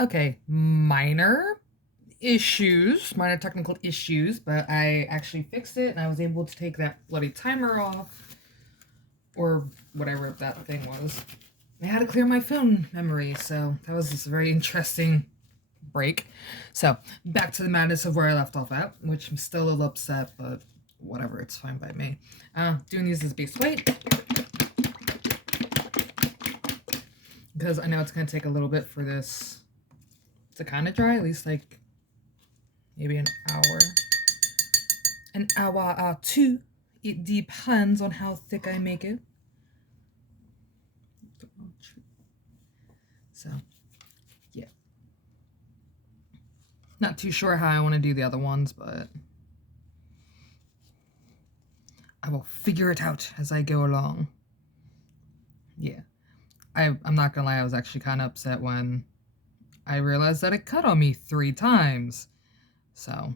Okay, minor technical issues, but I actually fixed it and I was able to take that bloody timer off or whatever that thing was. I had to clear my phone memory, so that was just a very interesting break. So, back to the madness of where I left off at, which I'm still a little upset, but whatever, it's fine by me. Doing these as base weight, because I know it's going to take a little bit for this to kind of dry, at least like maybe an hour. An hour or two. It depends on how thick I make it. So, yeah. Not too sure how I want to do the other ones, but I will figure it out as I go along. Yeah. I'm not gonna lie, I was actually kind of upset when I realized that it cut on me 3 times. So,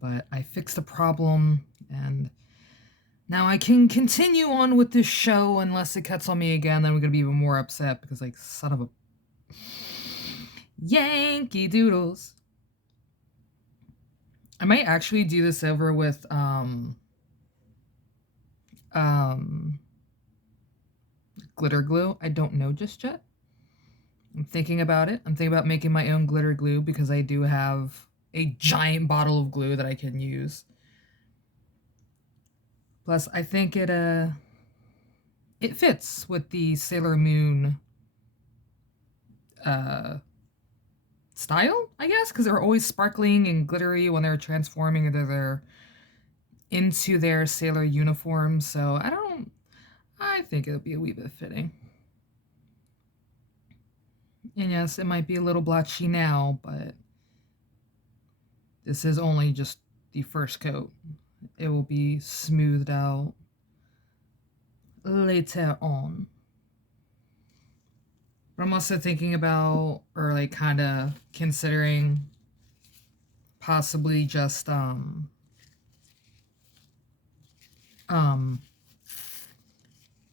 but I fixed the problem, and now I can continue on with this show unless it cuts on me again. Then we're gonna be even more upset because, like, son of a Yankee Doodles. I might actually do this over with um glitter glue. I don't know just yet. I'm thinking about it. I'm thinking about making my own glitter glue because I do have a giant bottle of glue that I can use. Plus, I think it fits with the Sailor Moon uh style, I guess, because they're always sparkling and glittery when they're transforming into their sailor uniforms. So I think it'll be a wee bit fitting. And yes, it might be a little blotchy now, but this is only just the first coat. It will be smoothed out later on. But I'm also thinking about, or like kind of considering possibly just um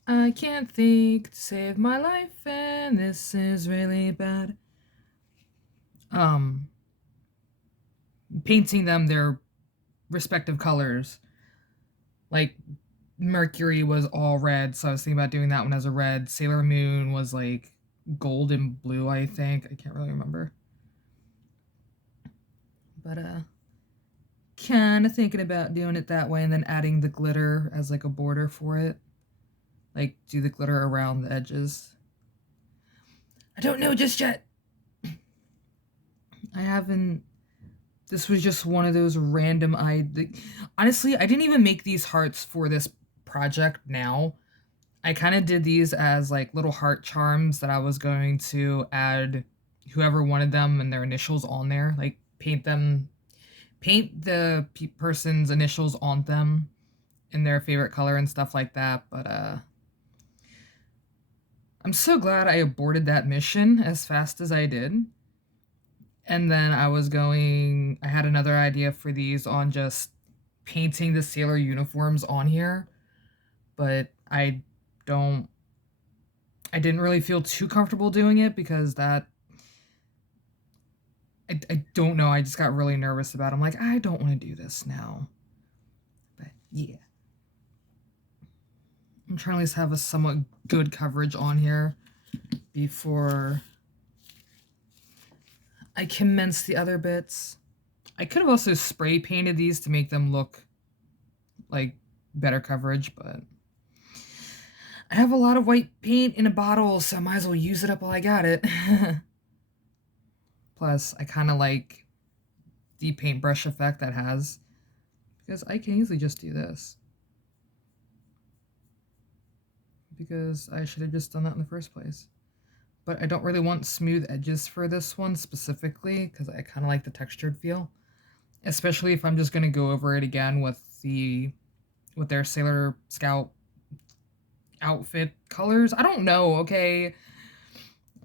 I can't think to save my life and this is really bad. Um Painting them their respective colors. Like Mercury was all red, so I was thinking about doing that one as a red. Sailor Moon was like gold and blue, I think. I can't really remember. But kind of thinking about doing it that way and then adding the glitter as like a border for it. Like do the glitter around the edges. I don't know just yet. I haven't This was just one of those random honestly, I didn't even make these hearts for this project now. I kind of did these as like little heart charms that I was going to add whoever wanted them and their initials on there, like paint the person's initials on them in their favorite color and stuff like that. But I'm so glad I aborted that mission as fast as I did. And then I had another idea for these on just painting the sailor uniforms on here, but don't I didn't really feel too comfortable doing it because I don't know, I just got really nervous about it. I'm like, I don't want to do this now. But yeah. I'm trying to at least have a somewhat good coverage on here before I commence the other bits. I could have also spray painted these to make them look like better coverage, but I have a lot of white paint in a bottle, so I might as well use it up while I got it. Plus, I kind of like the paintbrush effect that has, because I can easily just do this. Because I should have just done that in the first place. But I don't really want smooth edges for this one specifically, because I kind of like the textured feel. Especially if I'm just going to go over it again with their Sailor Scout outfit colors. I don't know, okay?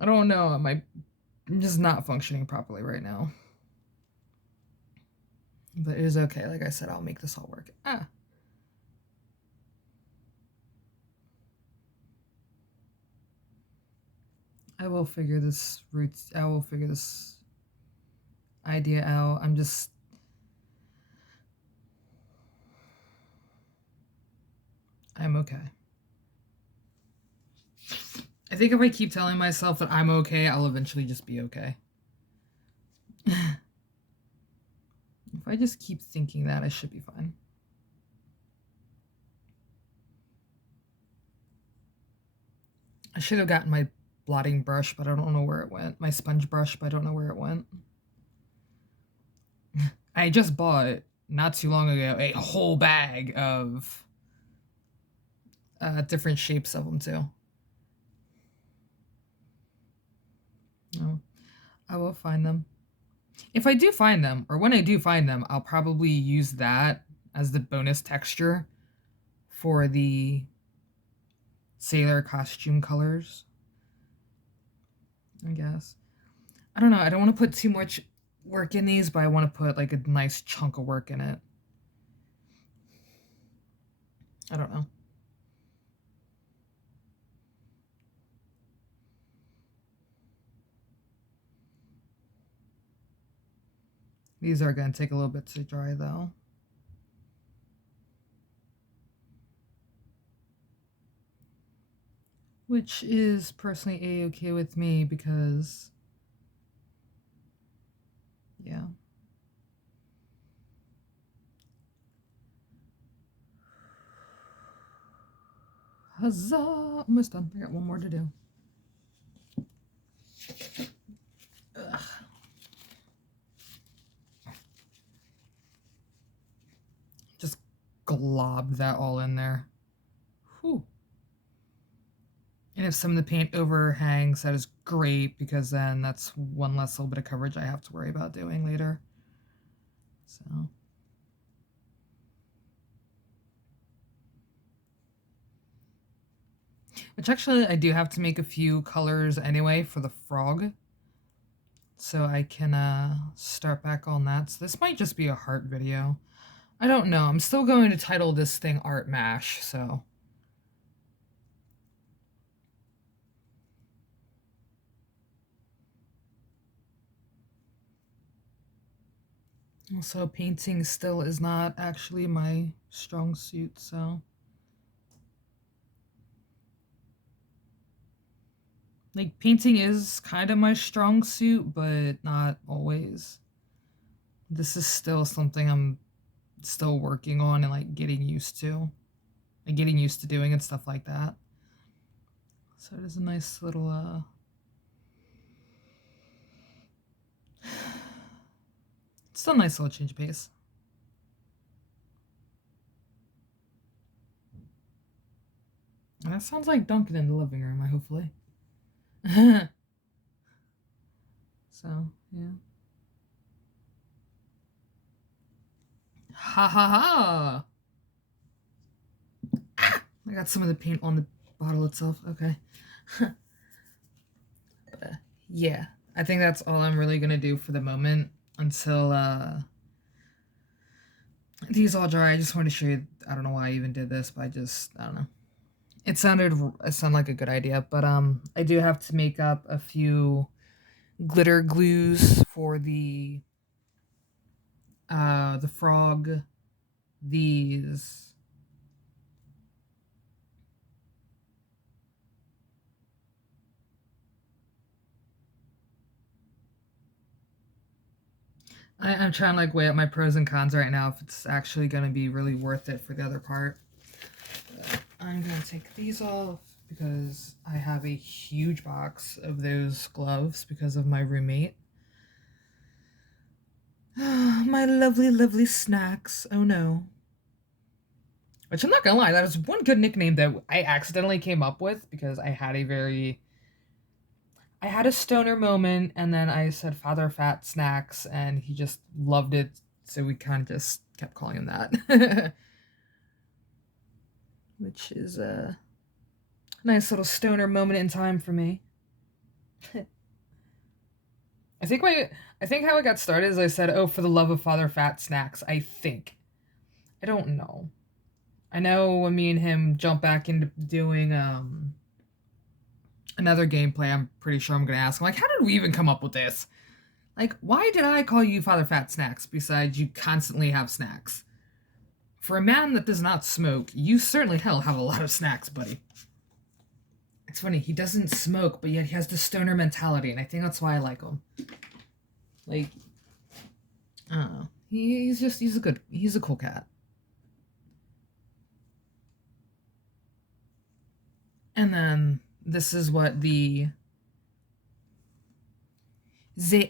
I don't know. I'm just not functioning properly right now. But it is okay. Like I said, I'll make this all work. I will figure this idea out. I'm okay. I think if I keep telling myself that I'm okay, I'll eventually just be okay. If I just keep thinking that, I should be fine. I should have gotten my blotting brush, but I don't know where it went. My sponge brush, but I don't know where it went. I just bought, not too long ago, a whole bag of different shapes of them, too. Oh, I will find them. If I do find them, or when I do find them, I'll probably use that as the bonus texture for the sailor costume colors, I guess. I don't know. I don't want to put too much work in these, but I want to put like a nice chunk of work in it. I don't know. These are going to take a little bit to dry, though. Which is personally a-okay with me because, yeah. Huzzah! Almost done. I got one more to do. Ugh. Just glob that all in there. Whew. And if some of the paint overhangs, that is great because then that's one less little bit of coverage I have to worry about doing later. So. Which actually, I do have to make a few colors anyway for the frog. So I can start back on that. So this might just be a heart video. I don't know. I'm still going to title this thing Art Mash, so. Also, painting still is not actually my strong suit, so. Like, painting is kind of my strong suit, but not always. This is still something I'm still working on and, like, getting used to. Like, getting used to doing and stuff like that. So it is a nice little, it's still a nice little change of pace. And that sounds like Duncan in the living room, hopefully. So, yeah. Ha ha ha! Ah! I got some of the paint on the bottle itself. Okay. But, yeah, I think that's all I'm really gonna do for the moment until these all dry. I just wanted to show you. I don't know why I even did this, but I don't know. It sounded like a good idea, but I do have to make up a few glitter glues for the frog. These. I'm trying to like weigh up my pros and cons right now if it's actually going to be really worth it for the other part. But I'm going to take these off because I have a huge box of those gloves because of my roommate. My lovely, lovely snacks. Oh no. Which I'm not gonna lie, that is one good nickname that I accidentally came up with because I had a stoner moment and then I said Father Fat Snacks and he just loved it, so we kind of just kept calling him that. Which is a nice little stoner moment in time for me. I think how it got started is I said, "Oh, for the love of Father Fat Snacks." I think. I don't know. I know when me and him jump back into doing another gameplay I'm pretty sure I'm gonna ask. I'm like, how did we even come up with this? Like, why did I call you Father Fat Snacks besides you constantly have snacks? For a man that does not smoke, you certainly hell have a lot of snacks, buddy. It's funny, he doesn't smoke, but yet he has the stoner mentality, and I think that's why I like him. Like, I don't know. He's a cool cat. And then this is what the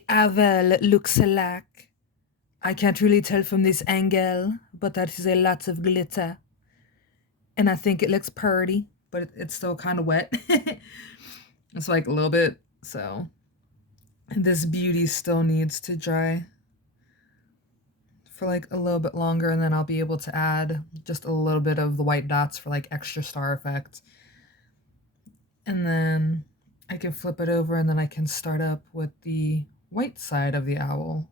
owl looks like. I can't really tell from this angle, but that is a lot of glitter. And I think it looks pretty, but it's still kind of wet. It's like a little bit, so this beauty still needs to dry for like a little bit longer, and then I'll be able to add just a little bit of the white dots for like extra star effect. And then I can flip it over, and then I can start up with the white side of the owl,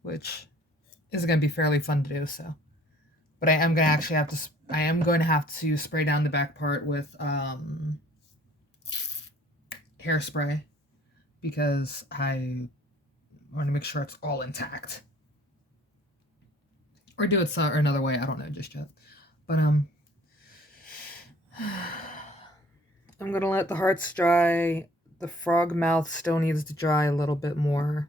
which is going to be fairly fun to do. So, but I am going to actually have to. I am going to have to spray down the back part with hairspray because I want to make sure it's all intact. Or do it another way. I don't know just yet. But I'm gonna let the hearts dry. The frog mouth still needs to dry a little bit more,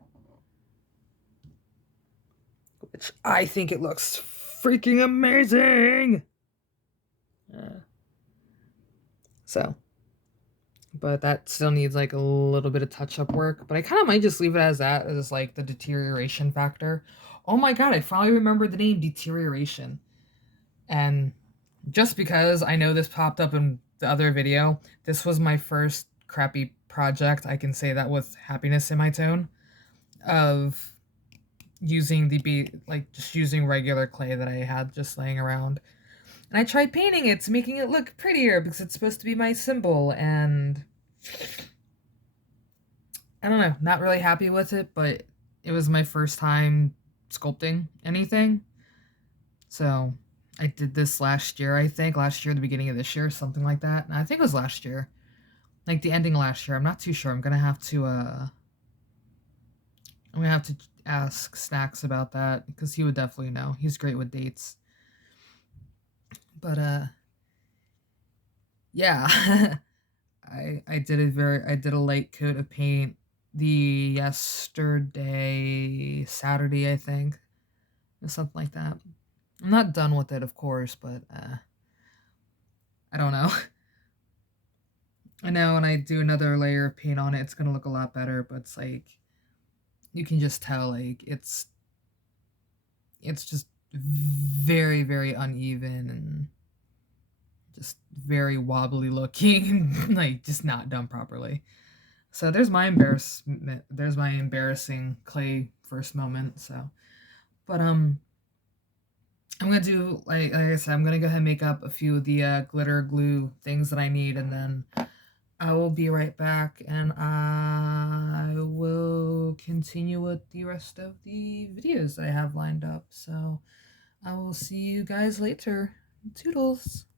which I think it looks freaking amazing. So, but that still needs like a little bit of touch-up work. But I kind of might just leave it as that, as like the deterioration factor. Oh my god, I finally remembered the name deterioration. And just because I know this popped up in the other video, this was my first crappy project. I can say that with happiness in my tone of using just using regular clay that I had just laying around. And I tried painting it to making it look prettier because it's supposed to be my symbol, and I don't know, not really happy with it, but it was my first time sculpting anything. So I did this last year, I think. Last year, the beginning of this year, something like that. And I think it was last year. Like the ending last year. I'm not too sure. I'm gonna have to ask Snacks about that because he would definitely know. He's great with dates. But yeah. I did a light coat of paint the yesterday Saturday, I think. Or something like that. I'm not done with it, of course, but I don't know. I know when I do another layer of paint on it, it's gonna look a lot better, but it's like you can just tell like it's just very, very uneven and just very wobbly looking, like just not done properly. So there's my embarrassment. There's my embarrassing clay first moment. So, but I'm gonna do like I said, I'm gonna go ahead and make up a few of the glitter glue things that I need, and then I will be right back, and I will continue with the rest of the videos I have lined up. So I will see you guys later. Toodles.